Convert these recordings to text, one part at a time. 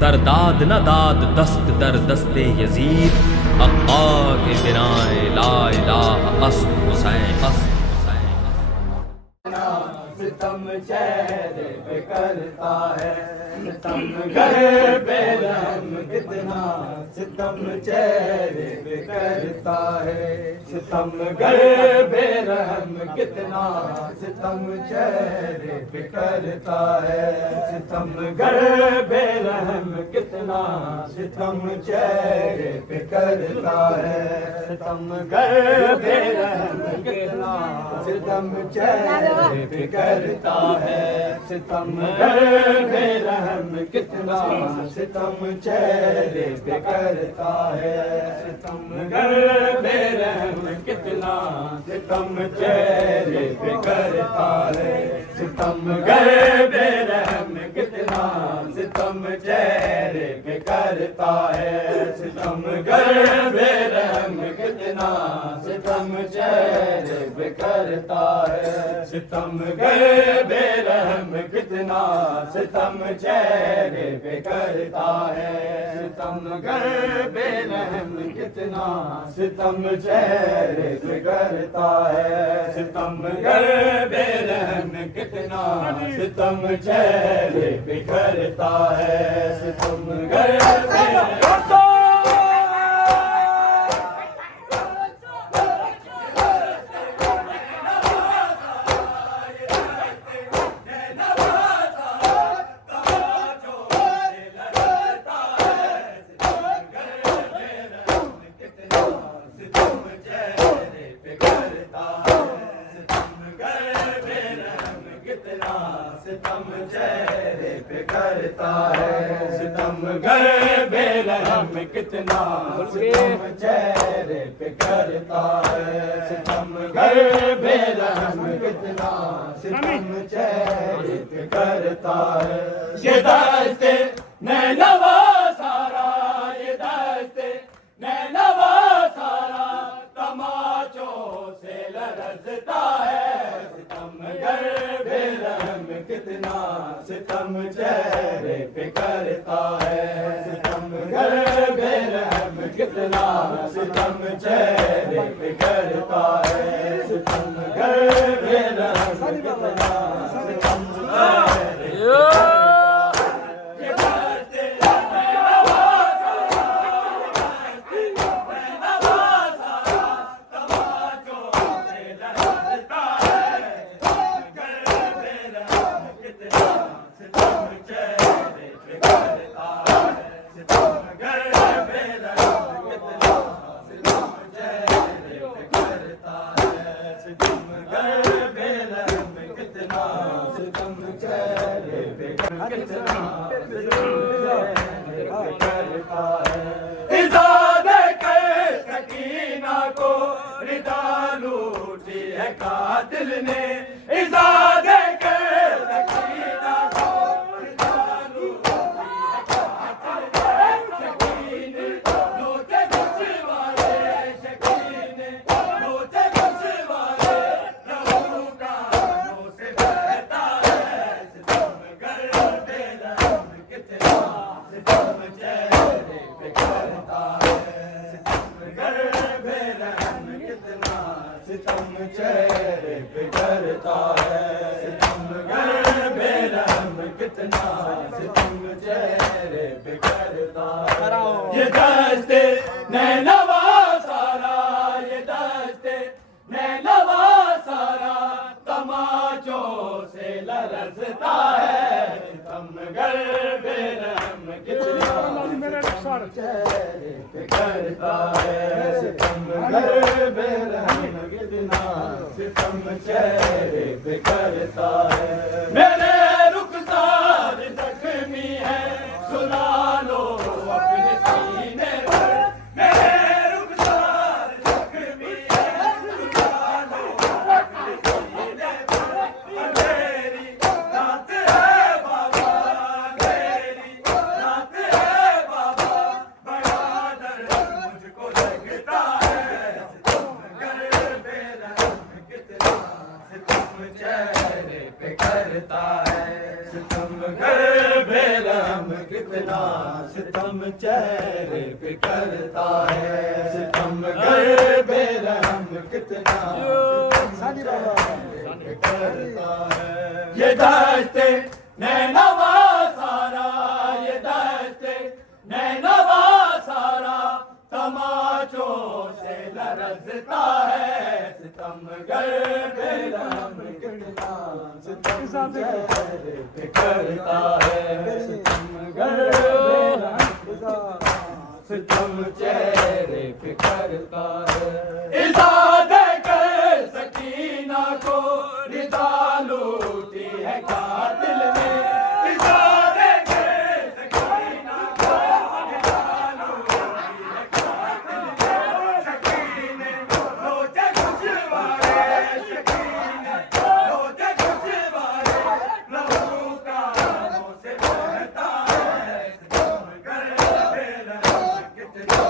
दरदाद न दाद दस्त दर दस्ते यजीद, अक्का के बिनाए ला इलाहा अस्त हुसैन अस्त हुसैन। सितम चेहरे पे करता है, सितम गए बेरहम कितना, सितम चेहरे पे करता है, सितम गए बेरहम कितना, सितम चेहरे पे करता है, सितम गए बेरहम कितना, सितम चेहरे पे करता है, सितम गए बेरहम कितना, सितम चेहरे पे करता है, सितम गए बेरहम कितना, सितम चेहरे पे करता है, सितम गए बेरहम कितना, सितम चेहरे पे करता है, सितम गए बेरहम कितना, सितम चेहरे पे करता है, सितम गए बेरहम कितना, सितम चेहरे पे करता है, सितम गए बेरहम कितना, सितम चेहरे पे करता है, सितम गए बेरहम कितना, सितम चेहरे पे करता है, सितम गए बेरहम कितना, सितम चेहरे पे करता है, सितम गए बेरहम सितम चेहरे पे करता है, सितम गए बेरहम कितना, सितम चेहरे पे करता है, सितम गए बेरहम कितना, सितम चेहरे पे करता है, ये दस्ते नैनवा सारा, ये दस्ते नैनवा सारा तमाचों से लरसता है, सितम गए बेरहम कितना, सितम चेहरे पे करता है, सितम गए बेरहम कितना, सितम चेहरे पे करता है, सितम गए बेरहम कितना, सितम चेहरे कातिल ने इज़ा देकर सकीना को, इज़ा लूटी है कातिल ने, शकीन लोटे गुस्वाले, शकीन लोटे गुस्वाले, लहू कानों से बहता है, सितम गए बेरहम कितना, सितम चेहरे पे करता है, सितम गए बेरहम कितना, सितम चेहरे पे करता है, सितम गए बेरहम कितना, सितम चेहरे पे करता है, ये दस्ते नैनवा सारा, ये दस्ते नैनवा सारा तमाचों से लरसता है, सितम गए बेरहम कितना, सितम चेहरे पे करता है, सितम गए बेरहम कितना, सितम चेहरे पे करता है, मेरे रुखसार जख्मी है, सुना लो अपने सीने पर, मेरे रुखसार जख्मी है, सुना लो अपने सीने पर, मेरी नात है बाबा, मेरी नात है बाबा, बड़ा दर्द मुझको लगता है, सितम गए बेरहम कितना, सितम चेहरे पे करता है, सितम गए बेरहम कितना, सितम चेहरे पे करता है, सितमगर बेरहम कितना करता है। ये दस्ते नैनवा सारा, ये दस्ते नैनवा सारा तमाचों से लरजता है, सितमगर बेरहम कितना सितम चेहरे पे करता है, सितमगर सितम चेहरे पे करता है। इज़ा देकर सकीना को रिदा लूटी है क्या दिल में, इज़ा देकर सकीना को रिदा लूटी है क्या दिल में। सकीने रोज़े खुशवारे, सकीने रोज़े खुशवारे लहू का आंखों से बहता है, सितमगर बेरहम कितना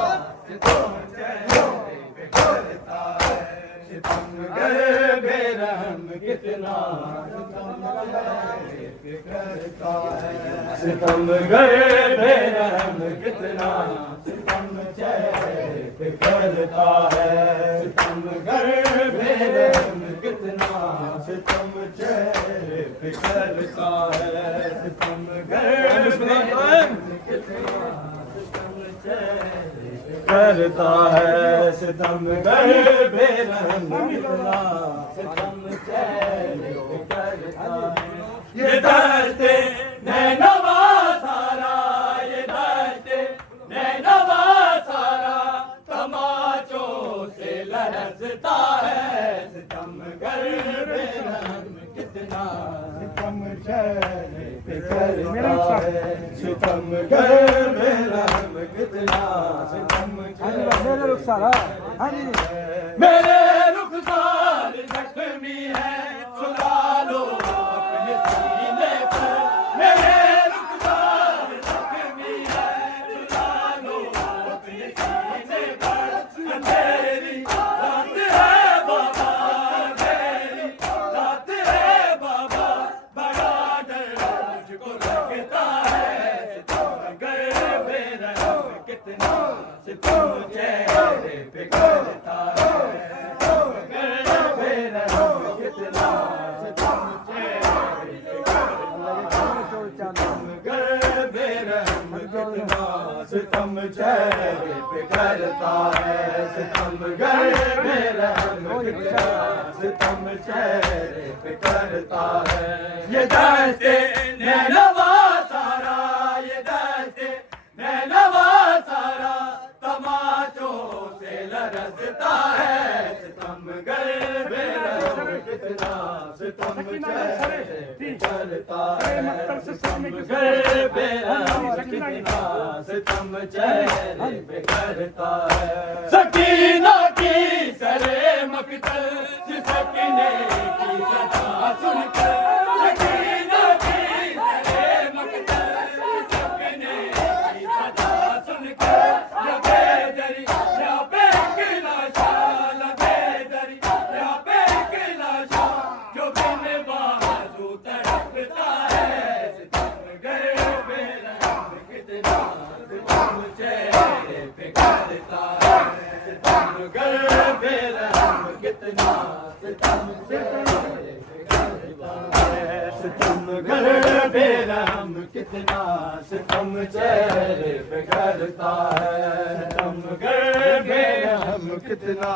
सितम चेहरे पे करता है, सितमगर बेरहम कितना सितमगर बेरहम कितना सितम चेहरे पे करता है, सितमगर बेरहम कितना सितम चेहरे पे करता है, सितमगर बेरहम कितना सितम चेहरे पे करता है, सितमगर बेरहम कितना सितम चेहरे पे करता है। ये दस्ते नैनवा सारा, ये दस्ते नैनवा सारा तमाचों से लरजता है, सितमगर बेरहम कितना सितम चेहरे पे करता है, सितमगर बेरहम कितना सितम चेहरे मेरे रुखसार जख्मी है, सुला लो अपने सीने पर, मेरे रुखसार जख्मी है, सुला लो अपने सीने पर। अंधेरी रात है बाबा, अंधेरी रात है बाबा, बड़ा डर मुझको लगता है, सितमगर बेरहम कितना सितम चेहरे पे करता है, सितमगर बेरहम कितना सितम चेहरे पे करता है, सितमगर बेरहम कितना सितम चेहरे पे करता है, सितमगर बेरहम कितना सितम चेहरे पे करता है। ये दस्ते नैनवा सारा, ये दस्ते नैनवा सारा तमाचों से लरजता है, सितमगर बेरहम कितना सितम चेहरे पे करता है, सितमगर बेरहम कितना सितम चेहरे पे करता है। सकीना की सरे मकतल सिसकने की सदा सुनकर, सकीना की सरे मकतल सिसकने की सदा सुनकर, लबेदरी या बेकलाशा, लबेदरी या बेकलाशा जो बिन बाजू तड़पता है, सितमगर बेरहम कितना सितम चेहरे पे करता है, सितमगर बेरहम कितना सितम चेहरे पे करता है, सितमगर बेरहम कितना सितम चेहरे पे करता है, सितमगर बेरहम कितना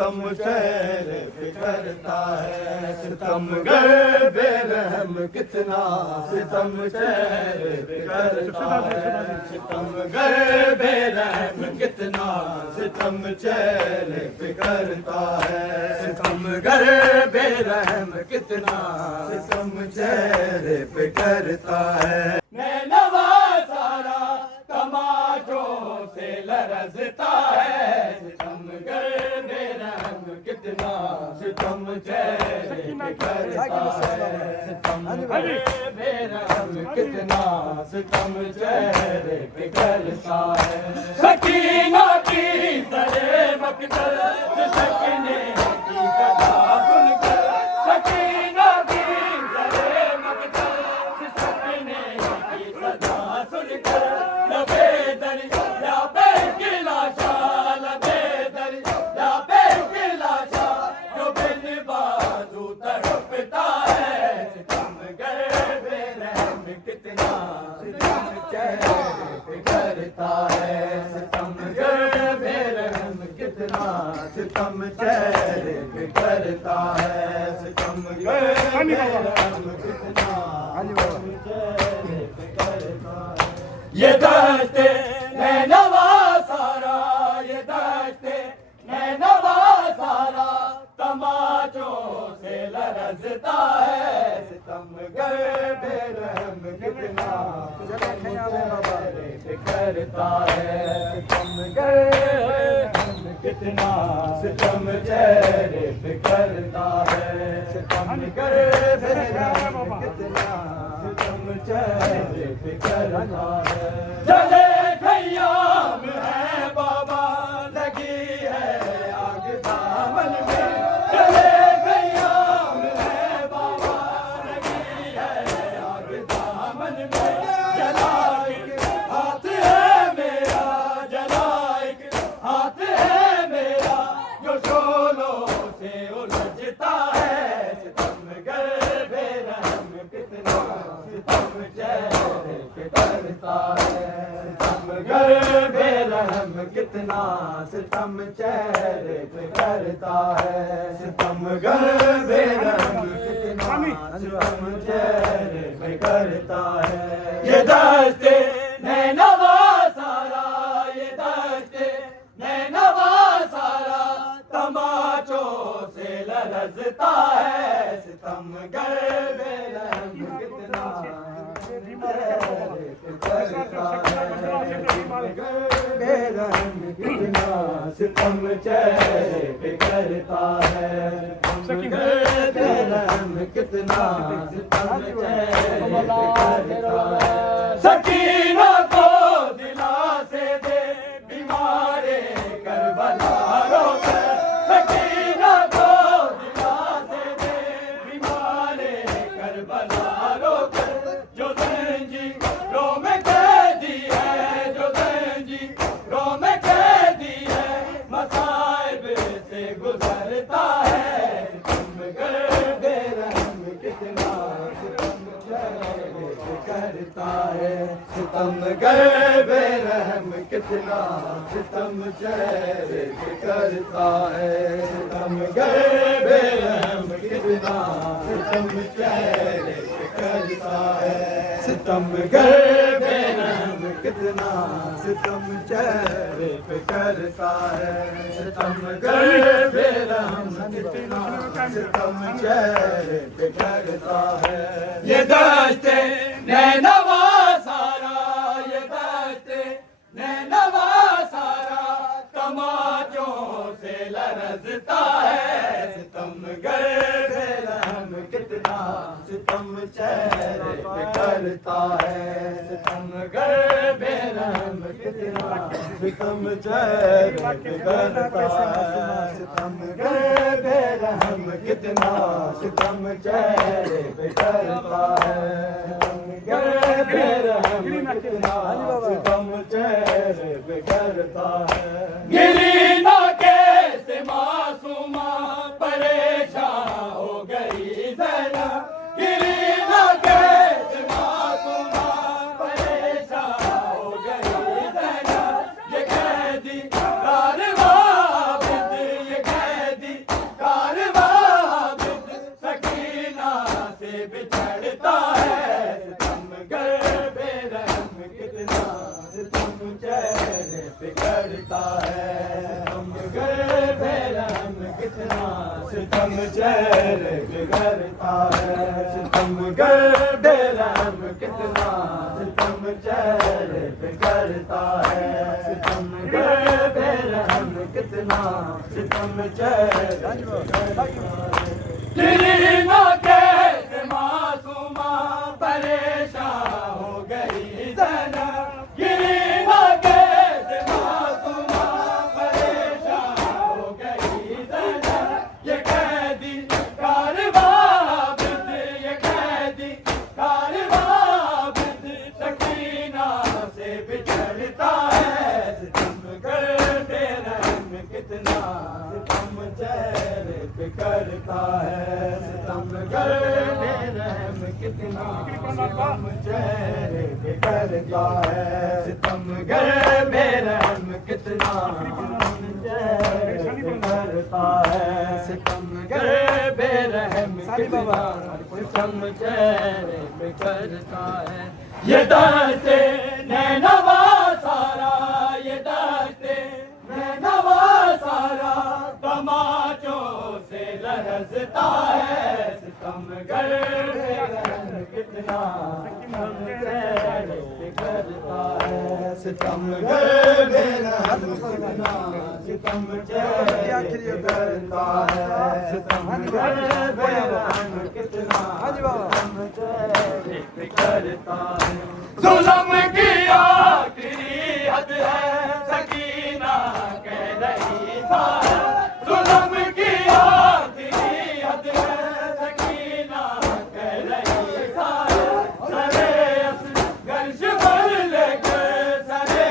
सितम चेहरे पे करता है, सितमगर बेरहम कितना सितम चेहरे पे करता है, सितमगर बेरहम कितना सितम चेहरे पे करता है, सितमगर बेरहम कितना सितम चेहरे पे करता है। नैनवा सारा तमाचों से लरजता है, सितमगर बेरहम कितना सितम चेहरे पे करता है, सितमगर बेरहम कितना सितम चेहरे पे करता है। सकीना की सरे मकतल सिसकने की सदा सुनकर, सकीना की सरे मकतल सिसकने की सदा सुनकर, चेहरे पे करता है सितमगर बेरहम कितना सितम चेहरे पे करता है सितमगर बेरहम कितना चेहरे पे करता है। ये दस्ते नैनवा सारा ये दस्ते नैनवा सारा तमाचों से लरजता है सितमगर बेरहम कितना चेहरे पे करता है सितमगर बेरहम कितना सितम चेहरे पे करता है सितमगर बेरहम कितना सितम चेहरे पे करता है। जले खयाम है बाबा लगी है आग दामन में जले खयाम है बाबा लगी है आग दामन में जलाइक हाथ है मेरा जलाइक हाथ है मेरा जो शोलों से उलझता है सितमगर बेरहम कितना सितम चेहरे पे करता है सितमगर बेरहम कितना सितम चेहरे पे करता है सितमगर बेरहम कितना सितम चेहरे पे करता है। ये दस्ते नैनवा सारा ये दस्ते नैनवा सारा तमाचों से लरजता है सितमगर बेरहम कितना चेहरे पे करता है बेरहम कितना सितम चेहरे पे करता है बेरहम कितना सितम चेहरे पे करता है। सकीना को दिलासे दे बीमारे करबला रोकर सकीना को दिलासे दे बीमारे करबला रोकर जो रो में कैदी है जो रो में कैदी है मसाइब से गुजरता है सितमगर बेरहम कितना सितम चेहरे पे करता है सितमगर बेरहम कितना सितम चेहरे पे करता है सितमगर बेरहम कितना सितम चेहरे पे करता है सितमगर बेरहम कितना सितम चेहरे पे करता है सितमगर बेरहम कितना सितम चेहरे पे करता है। ये दस्ते नैनवा सारा ये दस्ते नैनवा सारा तमाचों से लरजता है सितमगर बेरहम कितना सितम चेहरे पे करता है सितमगर बेरहम कितना सितम चेहरे पे करता है सितमगर बेरहम कितना सितम चेहरे पे करता है सितमगर बेरहम कितना सितम चेहरे पे करता है। गिरी ना कैसे मासूमा परेशान हो गई ज़रा गिरी ना कैसे मासूमा परेशान हो गई ज़रा ये कैदी कारवां बिद ये कैदी कारवां बिद सकीना से बिछड़ता है सितमगर बेरहम कितना सितम चेहरे पे करता है सितमगर बेरहम कितना सितम चेहरे पे करता है सितमगर बेरहम कितना सितम चेहरे पे करता है सितमगर बेरहम कितना सितम चेहरे पे करता है। गिरी ना कैसे मासूमा परेशान हो गई ज़रा गिरी ना कैसे मासूमा परेशान हो गई ज़रा ये कैदी कारवां बिद ये कैदी कारवां बिद सकीना से बिछड़ता है सितमगर बेरहम कितना सितम चेहरे पे करता है सितमगर बेरहम कितना सितम चेहरे पे करता करता है, सितमगर बेरहम कितना करता है, सितमगर बेरहम कितना सितम चेहरे पे करता है। ये दस्ते नैनवा सारा, ये दस्ते नैनवा सारा तमाचों से लरजता है, सितमगर कितना करता है, सितमगर कितना सितम करता है, सितमगर कितना करता है। जुल्म की आखिरी हद है, सकीना कह रही था, जुल्म की आखिरी हद है, सकीना कह रही था। सरे गर्श भर लेकर, सरे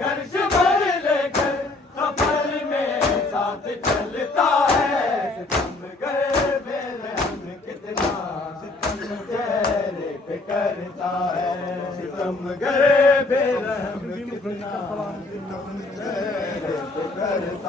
गर्श भर लेकर सफर में साथ चलता है, सितमगर बेरहम कितना सितम चेहरे पे करता है, सितमगर बेरहम कितना सितम चेहरे पे करता